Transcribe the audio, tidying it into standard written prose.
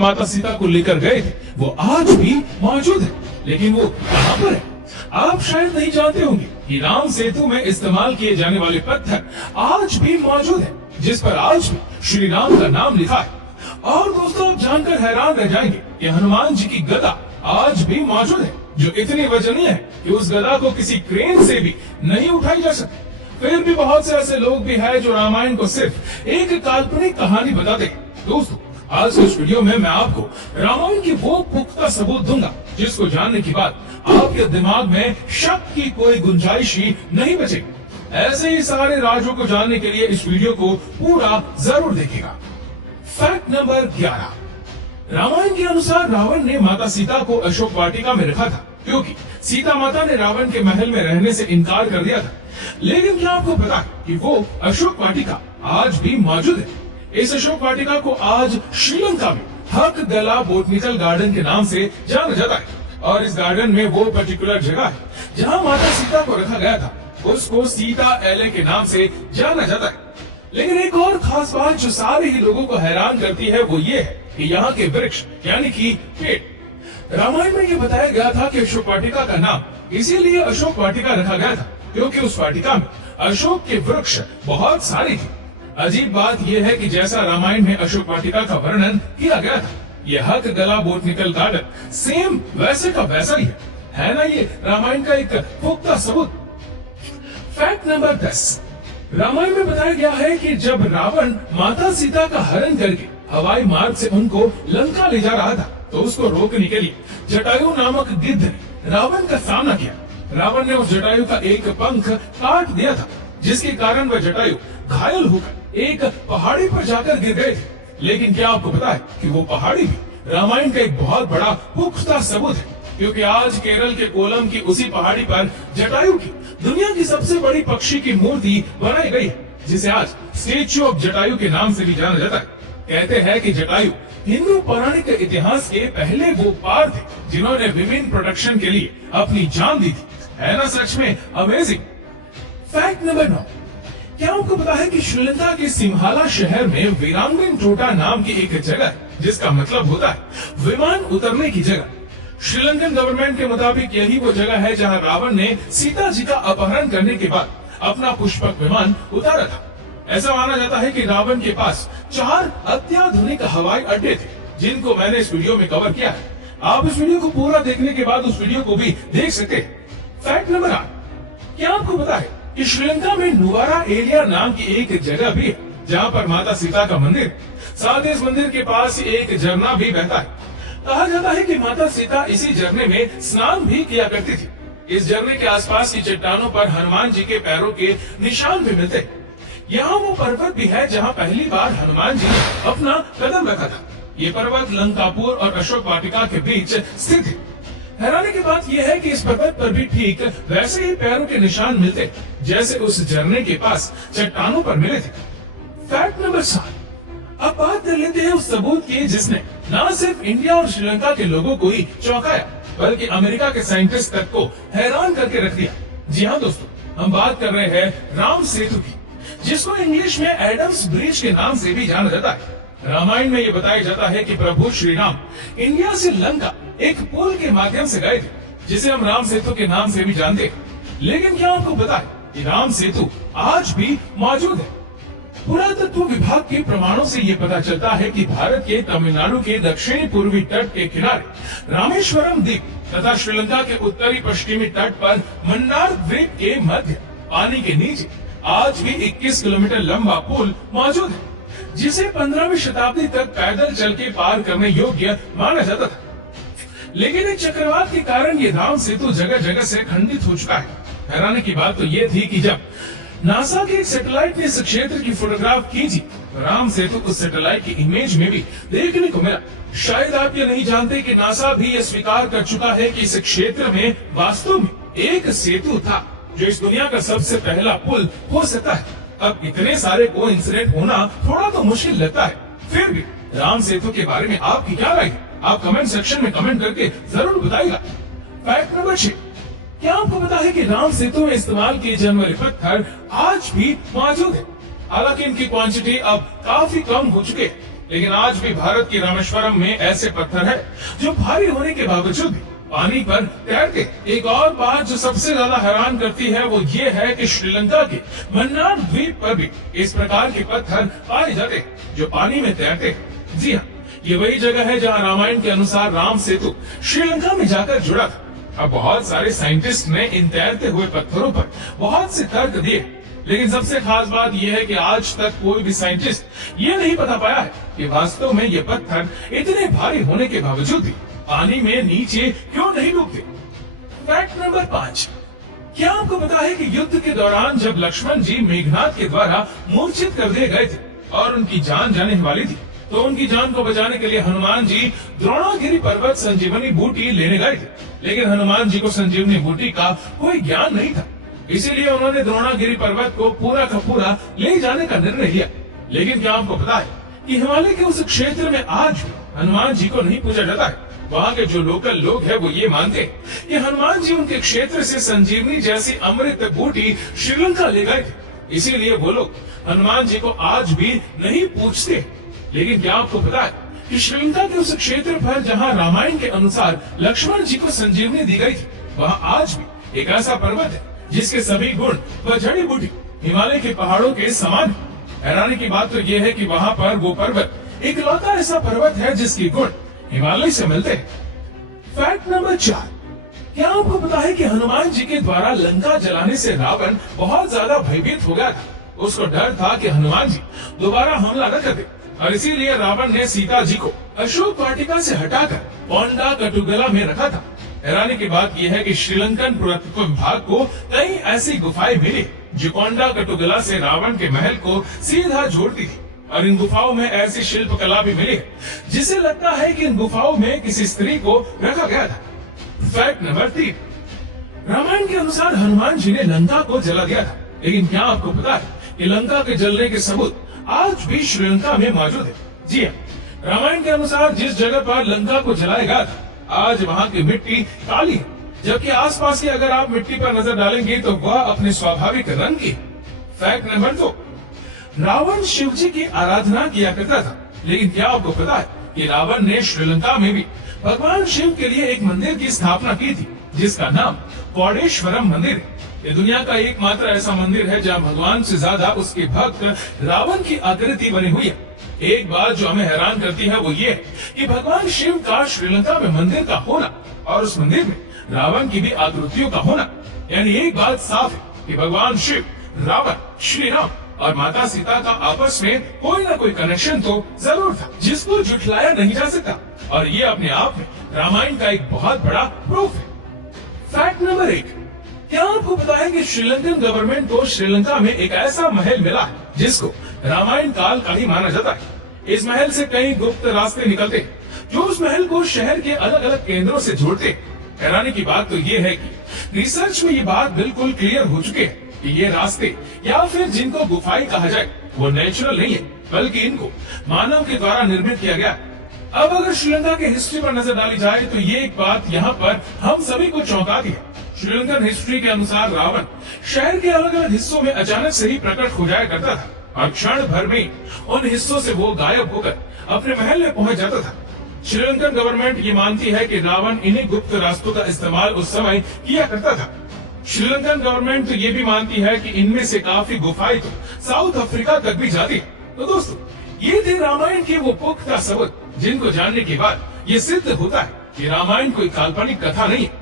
माता सीता को लेकर गए थे वो आज भी मौजूद है, लेकिन वो कहाँ पर है? आप शायद नहीं जानते होंगे कि राम सेतु में इस्तेमाल किए जाने वाले पत्थर आज भी मौजूद है, जिस पर आज भी श्री राम का नाम लिखा है। और दोस्तों, आप जानकर हैरान रह जाएंगे कि हनुमान जी की गदा आज भी मौजूद है, जो इतनी वजनीय है कि उस गदा को किसी क्रेन से भी नहीं उठाई जा सकती। फिर भी बहुत से ऐसे लोग भी हैं जो रामायण को सिर्फ एक काल्पनिक कहानी बताते हैं। दोस्तों, आज के इस वीडियो में मैं आपको रामायण की वो पुख्ता सबूत दूंगा जिसको जानने के बाद आपके दिमाग में शक की कोई गुंजाइश ही नहीं बचेगी। ऐसे ही सारे राजों को जानने के लिए इस वीडियो को पूरा जरूर देखिएगा। Fact number 11। रामायण के अनुसार रावण ने माता सीता को अशोक वाटिका में रखा था क्योंकि सीता माता ने रावण के महल में रहने से इनकार कर दिया था। लेकिन क्या आपको पता है कि वो अशोक वाटिका आज भी मौजूद है? इस अशोक वाटिका को आज श्रीलंका में हक गला बोटनिकल गार्डन के नाम से जाना जाता है और इस गार्डन में वो पर्टिकुलर जगह है जहाँ माता सीता को रखा गया था, उसको सीता एले के नाम से जाना जाता है। लेकिन एक और खास बात जो सारे ही लोगों को हैरान करती है वो ये है कि यहाँ के वृक्ष यानी कि पेड़, रामायण में ये बताया गया था कि अशोक वाटिका का नाम इसीलिए अशोक वाटिका रखा गया था क्योंकि उस वाटिका में अशोक के वृक्ष बहुत सारे थे। अजीब बात यह है कि जैसा रामायण में अशोक वाटिका का वर्णन किया गया था, ये हक गला बोटनिकल गार्डन सेम वैसे का वैसा ही है ना? ये रामायण का एक पुख्ता सबूत। Fact number 10। रामायण में बताया गया है कि जब रावण माता सीता का हरण करके हवाई मार्ग से उनको लंका ले जा रहा था तो उसको रोकने के लिए जटायु नामक गिद्ध ने रावण का सामना किया। रावण ने उस जटायु का एक पंख काट दिया था, जिसके कारण वह जटायु घायल होकर एक पहाड़ी पर जाकर गिर गए थे। लेकिन क्या आपको पता है कि वो पहाड़ी भी रामायण का एक बहुत बड़ा पुख्ता सबूत है, क्योंकि आज केरल के कोलम की उसी पहाड़ी पर जटायु की दुनिया की सबसे बड़ी पक्षी की मूर्ति बनाई गई है, जिसे आज स्टेच्यू ऑफ जटायु के नाम से भी जाना जाता है। कहते हैं कि जटायु हिंदू पौराणिक इतिहास के पहले वो पार थे जिन्होंने विभिन्न प्रोडक्शन के लिए अपनी जान दी थी। है ना सच में अमेजिंग? Fact number 9। क्या आपको पता है कि श्रीलंका के सिम्हाला शहर में वीरांगन टोटा नाम की एक जगह है जिसका मतलब होता है विमान उतरने की जगह। श्रीलंकन गवर्नमेंट के मुताबिक यही वो जगह है जहां रावण ने सीता जी का अपहरण करने के बाद अपना पुष्पक विमान उतारा था। ऐसा माना जाता है कि रावण के पास 4 अत्याधुनिक हवाई अड्डे थे जिनको मैंने इस वीडियो में कवर किया है। आप इस वीडियो को पूरा देखने के बाद उस वीडियो को भी देख सकते हैं। Fact number 8। क्या आपको पता है कि श्रीलंका में नुवारा एरिया नाम की एक जगह भी है जहाँ पर माता सीता का मंदिर, साथ ही इस मंदिर के पास एक झरना भी बहता है। कहा जाता है कि माता सीता इसी झरने में स्नान भी किया करती थी। इस झरने के आसपास की चट्टानों पर हनुमान जी के पैरों के निशान भी मिलते हैं। यहाँ वो पर्वत भी है जहाँ पहली बार हनुमान जी ने अपना कदम रखा था। ये पर्वत लंकापुर और अशोक वाटिका के बीच स्थित है। हैरानी की बात यह है कि इस पर्वत पर भी ठीक वैसे ही पैरों के निशान मिलते जैसे उस झरने के पास चट्टानों पर मिले थे। Fact number 7। अब बात कर लेते हैं उस सबूत की जिसने न सिर्फ इंडिया और श्रीलंका के लोगों को ही चौंकाया बल्कि अमेरिका के साइंटिस्ट तक को हैरान करके रख दिया। जी हाँ दोस्तों, हम बात कर रहे हैं राम सेतु की, जिसको इंग्लिश में एडम्स ब्रिज के नाम से भी जाना जाता है। रामायण में ये बताया जाता है कि प्रभु श्री राम इंडिया से लंका एक पुल के माध्यम से गए थे, जिसे हम राम सेतु के नाम से भी जानते हैं। लेकिन क्या आपको पता है कि राम सेतु आज भी मौजूद है? पुरातत्व विभाग के प्रमाणों से ये पता चलता है कि भारत के तमिलनाडु के दक्षिणी पूर्वी तट के किनारे रामेश्वरम द्वीप तथा श्रीलंका के उत्तरी पश्चिमी तट पर मन्नार द्वीप के मध्य पानी के नीचे आज भी 21 किलोमीटर लंबा पुल मौजूद है, जिसे 15वीं शताब्दी तक पैदल चल के पार करने योग्य माना जाता था। लेकिन एक चक्रवात के कारण ये राम सेतु जगह जगह से खंडित हो चुका है। हैरानी की बात तो ये थी कि जब नासा के एक सैटेलाइट ने इस क्षेत्र की फोटोग्राफ खींची तो राम सेतु उस सैटेलाइट की इमेज में भी देखने को मिला। शायद आप ये नहीं जानते कि नासा भी ये स्वीकार कर चुका है कि इस क्षेत्र में वास्तव में एक सेतु था जो इस दुनिया का सबसे पहला पुल हो सकता है। अब इतने सारे कोइंसिडेंट होना थोड़ा तो मुश्किल लगता है, फिर भी राम सेतु के बारे में आपकी क्या राय है? आप कमेंट सेक्शन में कमेंट करके जरूर बताइएगा। Fact number 6। क्या आपको पता है कि राम सेतु में इस्तेमाल किए जाने वाले पत्थर आज भी मौजूद है? हालांकि इनकी क्वांटिटी अब काफी कम हो चुके हैं। लेकिन आज भी भारत के रामेश्वरम में ऐसे पत्थर है जो भारी होने के बावजूद भी पानी पर तैरते। एक और बात जो सबसे ज्यादा हैरान करती है वो ये है कि श्रीलंका के मन्नार द्वीप पर भी इस प्रकार के पत्थर पाए जाते जो पानी में तैरते। जी हाँ, ये वही जगह है जहाँ रामायण के अनुसार राम सेतु श्रीलंका में जाकर जुड़ा था। अब बहुत सारे साइंटिस्ट ने इन तैरते हुए पत्थरों पर बहुत से तर्क दिए, लेकिन सबसे खास बात यह है कि आज तक कोई भी साइंटिस्ट ये नहीं बता पाया है कि वास्तव में ये पत्थर इतने भारी होने के बावजूद भी पानी में नीचे क्यों नहीं डूबते। फैक्ट नंबर 5, क्या आपको पता है कि युद्ध के दौरान जब लक्ष्मण जी मेघनाथ के द्वारा मूर्छित कर दिए गए थे और उनकी जान जाने वाली थी, तो उनकी जान को बचाने के लिए हनुमान जी द्रोणागिरी पर्वत संजीवनी बूटी लेने गए थे, लेकिन हनुमान जी को संजीवनी बूटी का कोई ज्ञान नहीं था। इसीलिए उन्होंने द्रोणागिरी पर्वत को पूरा का पूरा ले जाने का निर्णय लिया। लेकिन क्या आपको पता है कि हिमालय के उस क्षेत्र में आज भी हनुमान जी को नहीं पूजा जाता है। वहाँ के जो लोकल लोग हैं वो ये मानते हैं कि हनुमान जी उनके क्षेत्र से संजीवनी जैसी अमृत बूटी श्रीलंका ले गए थे, इसीलिए वो लोग हनुमान जी को आज भी नहीं पूछते। लेकिन क्या आपको पता है कि श्रीलंका के उस क्षेत्र पर जहाँ रामायण के अनुसार लक्ष्मण जी को संजीवनी दी गई थी, वहाँ आज भी एक ऐसा पर्वत है जिसके सभी गुण व जड़ी बूटी हिमालय के पहाड़ों के समान है। हैरानी की बात तो यह है कि वहाँ पर वो पर्वत इकलौता ऐसा पर्वत है जिसके गुण हिमालय से मिलते हैं। फैक्ट नंबर 4, क्या आपको पता है कि हनुमान जी के द्वारा लंका जलाने से रावण बहुत ज्यादा भयभीत हो गया था। उसको डर था कि हनुमान जी दोबारा हमला न कर दे और इसीलिए रावण ने सीता जी को अशोक वाटिका से हटाकर कोंडा कटुगला में रखा था। हैरानी की बात यह है कि श्रीलंकन पुरातत्व विभाग को कई ऐसी गुफाएं मिली जो कोंडा कटुगला से रावण के महल को सीधा जोड़ती थी, और इन गुफाओं में ऐसी शिल्पकला भी मिली है जिसे लगता है कि इन गुफाओं में किसी स्त्री को रखा गया था। फैक्ट नंबर 3, रामायण के अनुसार हनुमान जी ने लंका को जला दिया था, लेकिन क्या आपको पता है कि लंका के जलने के सबूत आज भी श्रीलंका में मौजूद है। जी हाँ, रामायण के अनुसार जिस जगह पर लंका को जलाया गया था आज वहाँ की मिट्टी काली है, जबकि आसपास की अगर आप मिट्टी पर नजर डालेंगे तो वह अपने स्वाभाविक रंग की। फैक्ट नंबर 2, रावण शिव जी की आराधना किया करता था, लेकिन क्या आपको पता है कि रावण ने श्रीलंका में भी भगवान शिव के लिए एक मंदिर की स्थापना की थी जिसका नाम कौडेश्वरम मंदिर है। ये दुनिया का एकमात्र ऐसा मंदिर है जहाँ भगवान से ज्यादा उसके भक्त रावण की आकृति बनी हुई है। एक बात जो हमें हैरान करती है वो ये है कि भगवान शिव का श्रीलंका में मंदिर का होना और उस मंदिर में रावण की भी आकृतियों का होना, यानी एक बात साफ है कि भगवान शिव, रावण, श्री राम और माता सीता का आपस में कोई ना कोई कनेक्शन तो जरूर था जिसको जुटलाया नहीं जा सकता, और ये अपने आप में रामायण का एक बहुत बड़ा प्रूफ है। फैक्ट नंबर 1, क्या आपको पता है कि श्रीलंकन गवर्नमेंट को श्रीलंका में एक ऐसा महल मिला है जिसको रामायण काल का ही माना जाता है। इस महल से कई गुप्त रास्ते निकलते हैं जो उस महल को शहर के अलग अलग केंद्रों से जोड़ते हैं। हैरानी की बात तो ये है कि रिसर्च में ये बात बिल्कुल क्लियर हो चुके हैं कि ये रास्ते या फिर जिनको गुफाएं कहा जाए वो नेचुरल नहीं है, बल्कि इनको मानव के द्वारा निर्मित किया गया। अब अगर श्रीलंका के हिस्ट्री पर नजर डाली जाए तो ये एक बात यहाँ पर हम सभी को चौंकाती है। श्रीलंकन हिस्ट्री के अनुसार रावण शहर के अलग अलग हिस्सों में अचानक से ही प्रकट हो जाया करता था और क्षण भर में उन हिस्सों से वो गायब होकर अपने महल में पहुंच जाता था। श्रीलंकन गवर्नमेंट ये मानती है कि रावण इन्हीं गुप्त रास्तों का इस्तेमाल उस समय किया करता था। श्रीलंकन गवर्नमेंट तो ये भी मानती है कि इनमें से काफी गुफाएं तो साउथ अफ्रीका तक भी जाती है। तो दोस्तों, ये थे रामायण के वो पुख्ता सबूत जिनको जानने के बाद ये सिद्ध होता है कि रामायण कोई काल्पनिक कथा नहीं है,